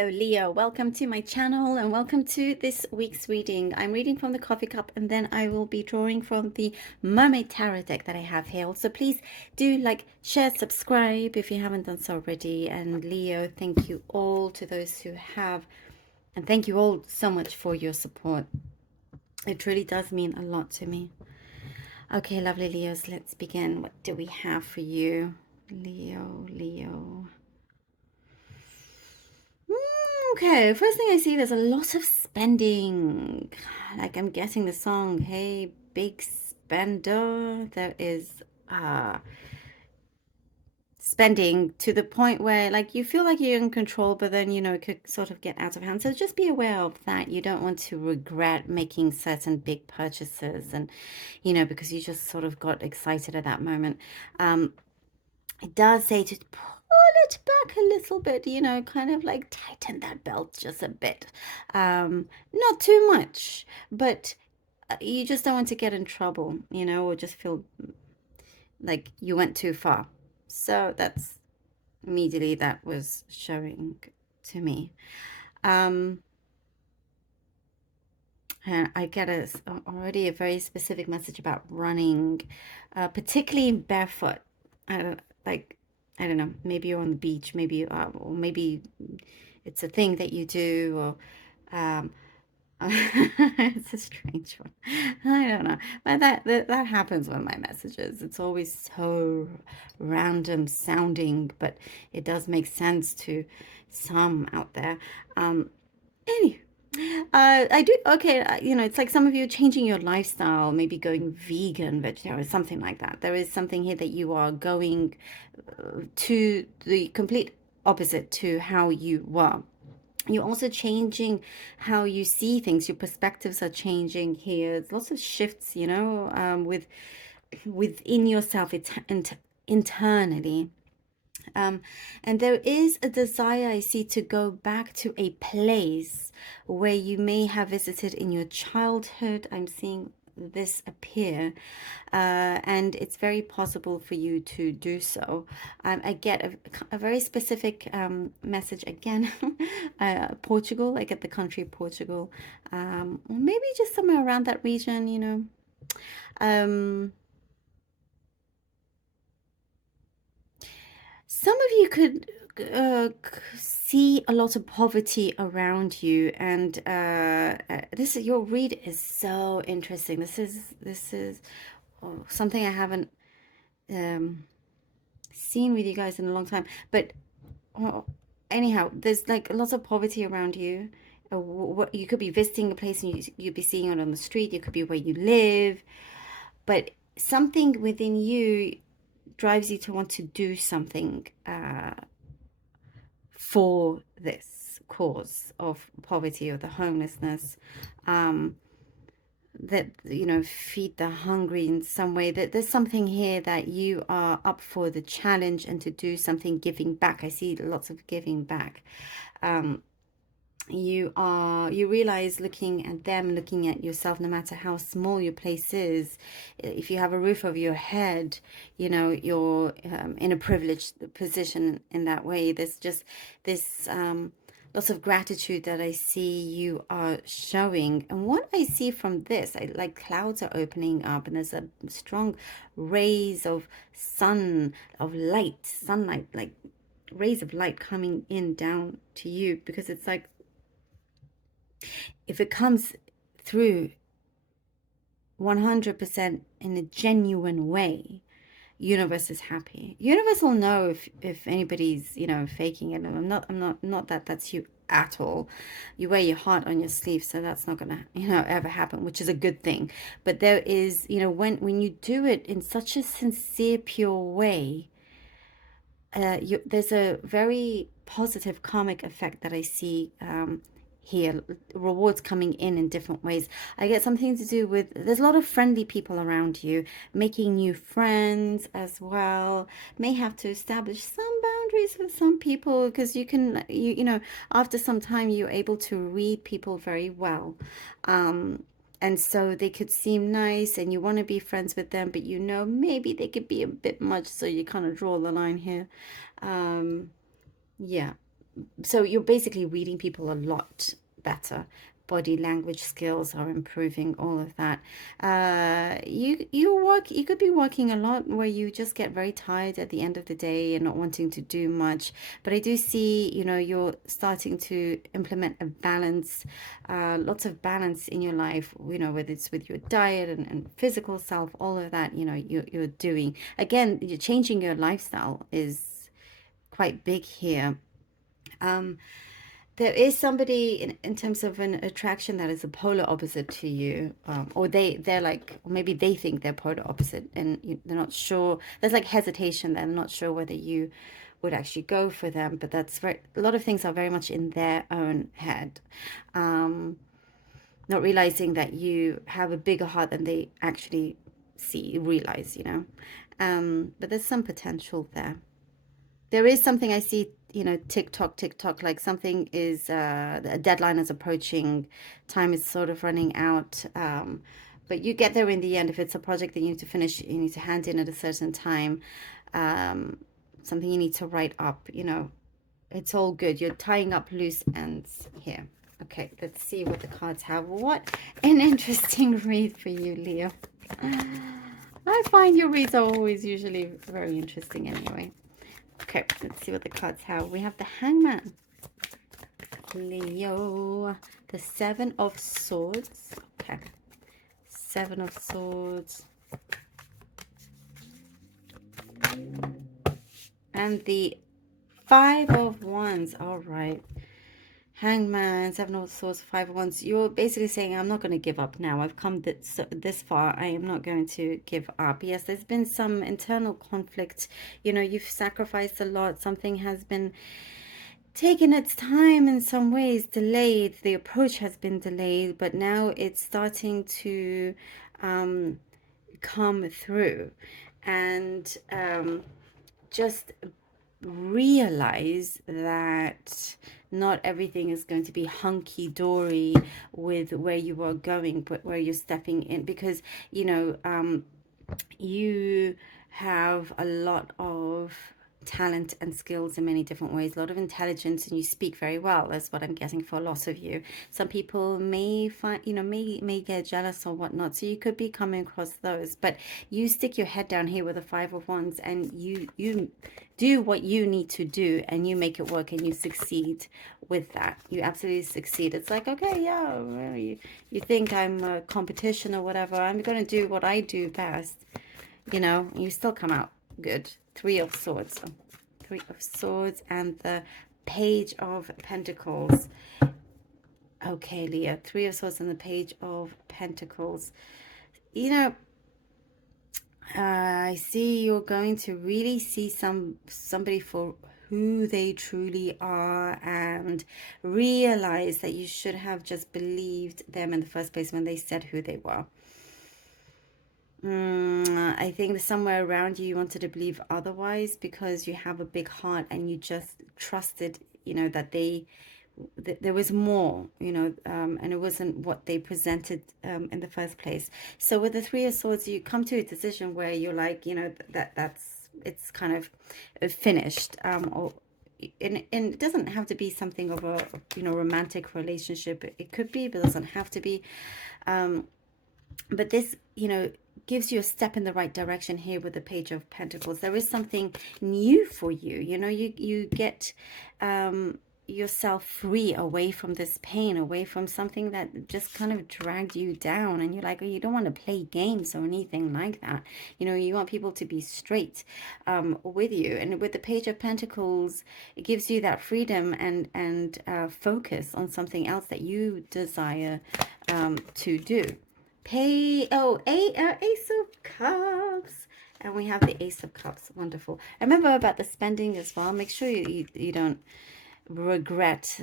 Hello Leo, welcome to my channel and welcome to this week's reading. I'm reading from the coffee cup and then I will be drawing from the mermaid tarot deck that I have here. Also please do like, share, subscribe if you haven't done so already. And Leo, thank you all to those who have, and thank you all so much for your support. It really does mean a lot to me. Okay, lovely Leos, let's begin. What do we have for you? Leo. Okay, first thing I see, there's a lot of spending. Like I'm getting the song, hey, big spender. There is spending to the point where like you feel like you're in control, but then, it could sort of get out of hand. So just be aware of that. You don't want to regret making certain big purchases and, because you just sort of got excited at that moment. It does say to pull it back a little bit, kind of like tighten that belt just a bit. Not too much, but you just don't want to get in trouble, or just feel like you went too far. So that's immediately that was showing to me. And I get already a very specific message about running, particularly barefoot. I don't know, maybe you're on the beach, maybe, or maybe it's a thing that you do, or it's a strange one. I don't know, but that happens with my messages. It's always so random sounding, but it does make sense to some out there. Anyway. I do, okay, it's like some of you changing your lifestyle, maybe going vegan, vegetarian, something like that. There is something here that you are going to the complete opposite to how you were. You're also changing how you see things. Your perspectives are changing here. There's lots of shifts, within yourself, internally. And there is a desire I see to go back to a place where you may have visited in your childhood. I'm seeing this appear, and it's very possible for you to do so. I get a very specific message again. Portugal, I get the country Portugal, or maybe just somewhere around that region. Some of you could see a lot of poverty around you, and this is your read is so interesting. This is something I haven't seen with you guys in a long time. But anyhow, there's like lots of poverty around you. What you could be visiting a place and you'd be seeing it on the street. It could be where you live, but something within you drives you to want to do something for this cause of poverty or the homelessness, that feed the hungry in some way. That there's something here that you are up for the challenge and to do something, giving back. I see lots of giving back. You realize, looking at them, looking at yourself, no matter how small your place is, if you have a roof over your head, you're in a privileged position in that way. There's just this lots of gratitude that I see you are showing. And what I see from this, I like clouds are opening up and there's a strong rays of sunlight, like rays of light coming in down to you, because it's like, if it comes through 100% in a genuine way, universe is happy. Universe will know if anybody's faking it. I'm not that that's you at all. You wear your heart on your sleeve, so that's not gonna ever happen, which is a good thing. But there is when you do it in such a sincere, pure way, there's a very positive karmic effect that I see here. Rewards coming in different ways. I get something to do with, there's a lot of friendly people around you, making new friends as well. May have to establish some boundaries with some people, because you can after some time you're able to read people very well, and so they could seem nice and you want to be friends with them, but maybe they could be a bit much, so you kind of draw the line here. Yeah, So you're basically reading people a lot better. Body language skills are improving, all of that. You could be working a lot where you just get very tired at the end of the day and not wanting to do much. But I do see, you're starting to implement a balance, lots of balance in your life, whether it's with your diet and physical self, all of that, you're doing. Again, you're changing your lifestyle is quite big here. Um, there is somebody in terms of an attraction that is a polar opposite to you, or they're like, or maybe they think they're polar opposite, and they're not sure. There's like hesitation. They're not sure whether you would actually go for them, but that's very, a lot of things are very much in their own head, um, not realizing that you have a bigger heart than they actually realize. But there's some potential there. There is something I see, TikTok, like something is, a deadline is approaching, time is sort of running out. But you get there in the end. If it's a project that you need to finish, you need to hand in at a certain time, um, something you need to write up, it's all good. You're tying up loose ends here. Okay, let's see what the cards have. What an interesting read for you, Leo. I find your reads are always usually very interesting anyway. Okay, let's see what the cards have. We have the Hangman, Leo, the Seven of Swords. Okay, Seven of Swords, and the Five of Wands. All right. Hangman, Seven of Swords, Five of Wands. You're basically saying, I'm not going to give up now. I've come this far. I am not going to give up. Yes, there's been some internal conflict. You've sacrificed a lot. Something has been taking its time in some ways, delayed. The approach has been delayed, but now it's starting to come through. And just realize that not everything is going to be hunky-dory with where you are going, but where you're stepping in, because you have a lot of talent and skills in many different ways, a lot of intelligence, and you speak very well. That's what I'm getting for a lot of you. Some people may find, may get jealous or whatnot, so you could be coming across those, but you stick your head down here with the Five of Wands, and you do what you need to do, and you make it work, and you succeed with that. You absolutely succeed. It's like, okay, yeah, well, you think I'm a competition or whatever, I'm going to do what I do best. You still come out good. Three of Swords. Three of Swords and the Page of Pentacles. Okay, Leah. Three of Swords and the Page of Pentacles. I see you're going to really see somebody for who they truly are, and realize that you should have just believed them in the first place when they said who they were. I think somewhere around you wanted to believe otherwise, because you have a big heart and you just trusted, that there was more, and it wasn't what they presented in the first place. So with the Three of Swords, you come to a decision where you're like, it's kind of finished, or and it doesn't have to be something of a romantic relationship. It could be, but it doesn't have to be. But this, gives you a step in the right direction here with the Page of Pentacles. There is something new for you. You get yourself free away from this pain, away from something that just kind of dragged you down. And you're like, oh, you don't want to play games or anything like that. You want people to be straight with you. And with the Page of Pentacles, it gives you that freedom and focus on something else that you desire to do. Ace of Cups, and we have the Ace of Cups. Wonderful. Remember about the spending as well. Make sure you don't regret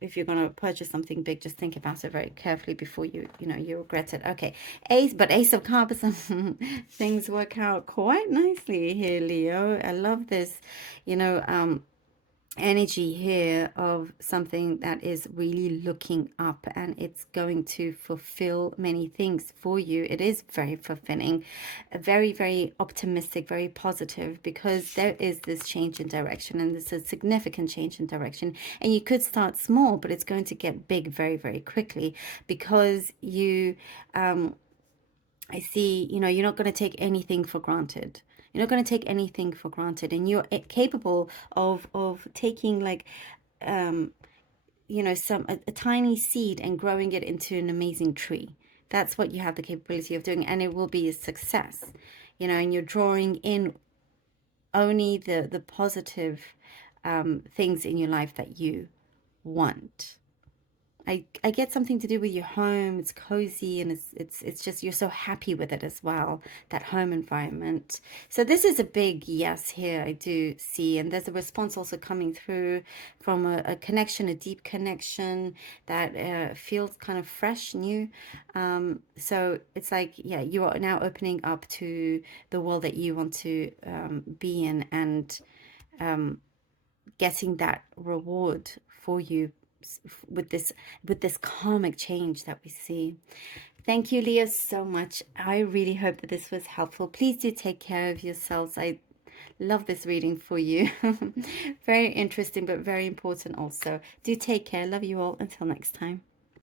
if you're going to purchase something big. Just think about it very carefully before you regret it. Okay, Ace of Cups. Things work out quite nicely here, Leo. I love this. energy here of something that is really looking up, and it's going to fulfill many things for you. It is very fulfilling, very, very optimistic, very positive, because there is this change in direction, and it's a significant change in direction. And you could start small, but it's going to get big very, very quickly, because I see, you're not going to take anything for granted. You're not going to take anything for granted, and you're capable of taking, like, um, a tiny seed and growing it into an amazing tree. That's what you have the capability of doing, and it will be a success. And you're drawing in only the positive things in your life that you want. I get something to do with your home. It's cozy, and it's just you're so happy with it as well, that home environment. So this is a big yes here, I do see. And there's a response also coming through from a connection, a deep connection that feels kind of fresh, new. So it's like, yeah, you are now opening up to the world that you want to be in, and getting that reward for you with this karmic change that we see. Thank you, Leah, so much. I really hope that this was helpful. Please do take care of yourselves. I love this reading for you. Very interesting, but very important also. Do take care. Love you all. Until next time.